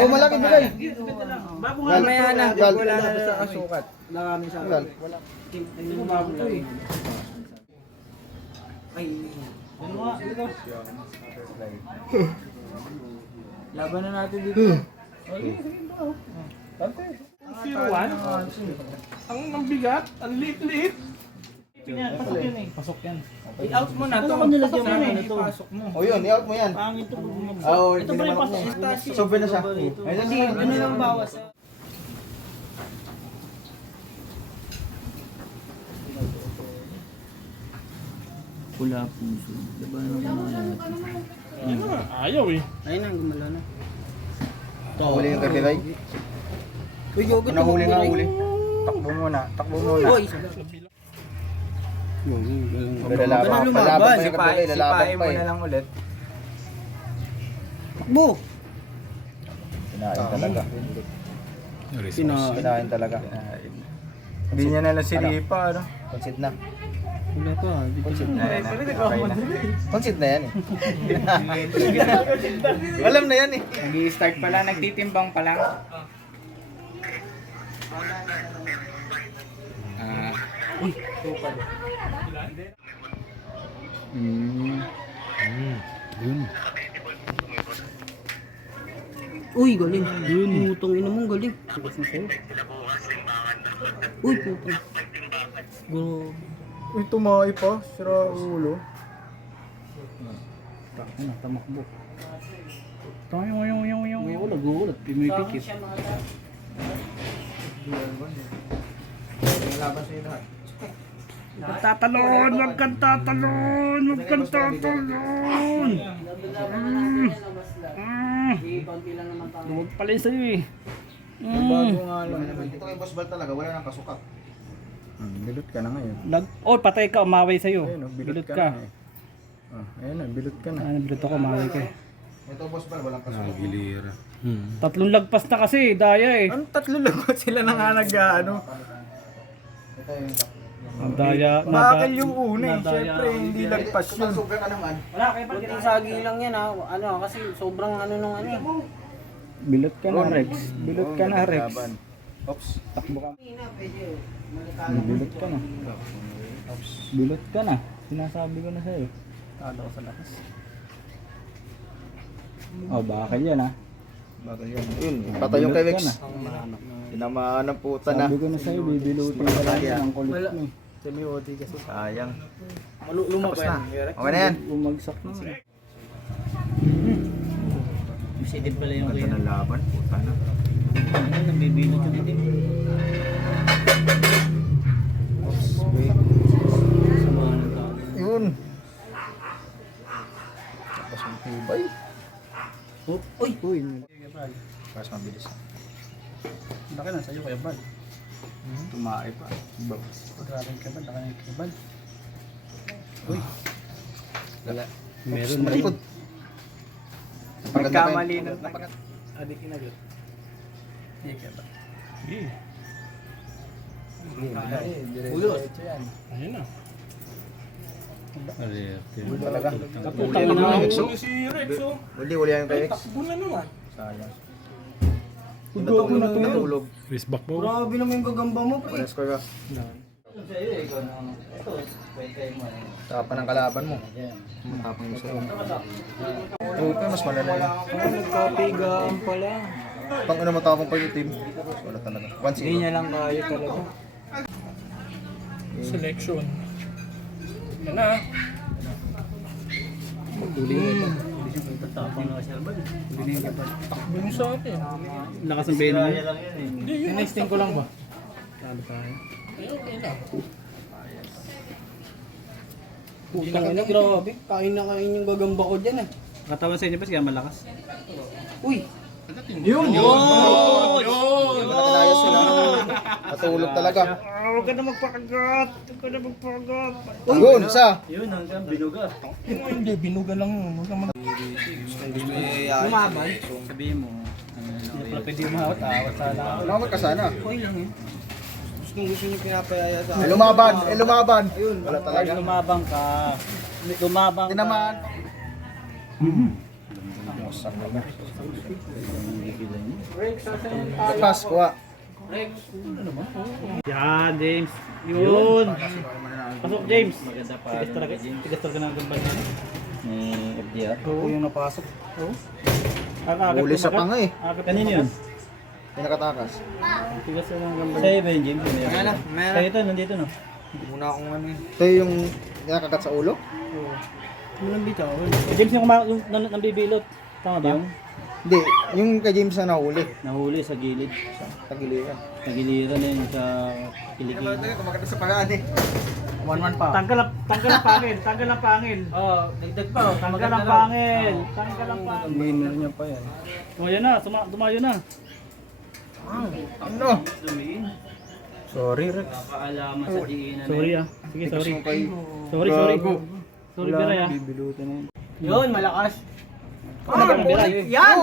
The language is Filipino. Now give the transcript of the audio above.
Oh, malaki bilay. Bago nga Mamaya na, Gal. wala na sa kasukat. Marami sa Gal. Wala. Ito bago to eh. Ay. Ano nga? Dito. Laban na natin dito. Ang bigat, ang liit-liit. Pasok yan eh. Pasok yan. I-out mo na to. Ano nilagyan mo na ito? Ipasok mo. Oh, yun, i-out mo yan. Pangit to. Oh, Ito pa rin pasok. Sobe na siya. Ayun Hindi, na ano lang bawas. Pula puso. Diba naman Ayaw eh. Ayun ang gumala na. Huli yung kay Bilay. Uy, yoga Nahuli nga huli. Takbo muna, takbo muna. Uy, Lalaban. Lalaban pa yung kay Bilay. Lalaban sipain pa mo eh. na lang ulit. Takbo! Kinain talaga. Kinain. Kinain talaga. Hindi niya na lang sinipa, ano? Konsit na. Wala pa, di pa siya. Konsit na yan eh. Alam na yan eh. Nag-i-start pa lang, nagtitimbang pa lang. Uy, tupad. Uy, galing. Utong ina mong galing. Uy, putang. Go. Uy, tumay pa. Sira ulo. Ano, tamakbo. Oo, nag-uulat. Pimipikit. Laban sa'yo lahat. Tatalon! Huwag kang tatalon! Huwag kang tatalon! Huwag pala yung sa'yo eh. Bago nga lang. Ito kay Boss Bal talaga. Wala nang kasukat. Bilot ka na ngayon. Oh, patay ka, umaway sa'yo. Ayun, bilot Bilot ka ka. na eh. Ayun na, bilot ka na. Bilot ako, umaway ka. Ito Boss Bal. Walang kasukat. Tatlong lagpas na kasi, daya eh. Ang tatlo lang ba sila na nga nag-ano? Ito yung Ang daya, Bakal yung una eh. nadaya. Siyempre, hindi lagpas yun. Kapag sobra ka naman. Wala kayo pa Buti sagi lang yan ha. Ano kasi sobrang ano nung ano eh. Bilot ka na, Rex. Bilot ka na, Rex. Laban. Oops. Takbo ka. Pwede. Bilot ka na. Bilot ka na. Sinasabi ko na sa'yo. Talo ko sa lakas. Oh, bakal yan ha. Bakal yan. Yun. Patay yung kay Bilot Rex. ka na. Tinamaan ng puta na. Sabi ko na sa'yo, bibilutin ka lang yan ang kulit mo eh. Sayang. Lumabas na. Okay na yan. Umagsak na eh. Sidip pala yung Ganda ng laban. Puta na. nabibilot yung itim. Samahan ng tao. Yun. Tapos yung tibay. Uy! Uy, Tapos mabilis. laki na sa'yo kaya Brad. Tumae pa. Pag-rarin ka ba? Laki na yung Brad. Wala. Meron Sa likod. Nagkamali na. Adik inagot. Hindi ka ba? Ulos. Ayun na. Talaga. Kaputang na Rex, oh. si Rex oh. Uli yan kay Rex. Takbo na naman. Sayang. Natulog na natulog. Grabe naman yung gagamba mo pre. Wala score ka. Tapan ng kalaban mo. Matapang mo sa'yo. Puta, mas malala yan. Nagkapigaan pala. Pang ano matapang pa yung team. Wala talaga. 1-0. Hindi niya lang kaya talaga. Selection. Yan na. Takbo yung sa akin. Lakas ng beno mo. Hindi yun. Sinesting ko lang ba? Talo tayo. Okay na. Putang ina grabe. Kain na kain yung gagamba ko dyan ah. Katawan sa inyo ba siya malakas? Uy! Nakalayas sila. Matulog talaga. Huwag ka na magpakagat! Huwag ka na magpakagat! Yun, isa. Hindi, binuga lang yun. Huwag ka man. Lumaban. Sabihin mo. Hindi pala pwede umawat-awat sa lang. Lumabad ka sana. Okay lang eh. Gusto niyo pinapayaya sa Lumaban. Lumaban. Wala talaga. Lumabang ka. Lumabang ka. Tinamaan. Lepas, kuha. Yan, James. Yun. Pasok, James. Tigas talaga ng gambal niya. Ni FDR. Oo, yung napasok. Huli sa panga eh. Kanino yun? Pinakatakas. Tigas talaga ng gambal. Sa'yo ba yun, James? Sa'yo ito, nandito no? Muna akong ano eh. Ito yung kinakagat sa ulo? Walang bitaw. James yung nambibilot. Tama ba? Hindi, yung kay James na nahuli. Nahuli sa gilid. Tagiliran. Nagiliran na yun sa kilikili. Kumakata sa paraan eh. 1-1 pa. Tanggal ang pangil. Tanggal ang pangil. Oo, dagdag pa. Tanggal ang pangil. Tanggal ang pangil. Minor niya pa yan. Tumayo na. Tumayo na. Ano? Sorry, Rex. Kaalaman sa diinan. Sorry ah. Sige, sorry. Gusto mo kay... Sorry. Sorry, Biray ah. Bibilutan na yun. Yun, malakas. Biray. Yan!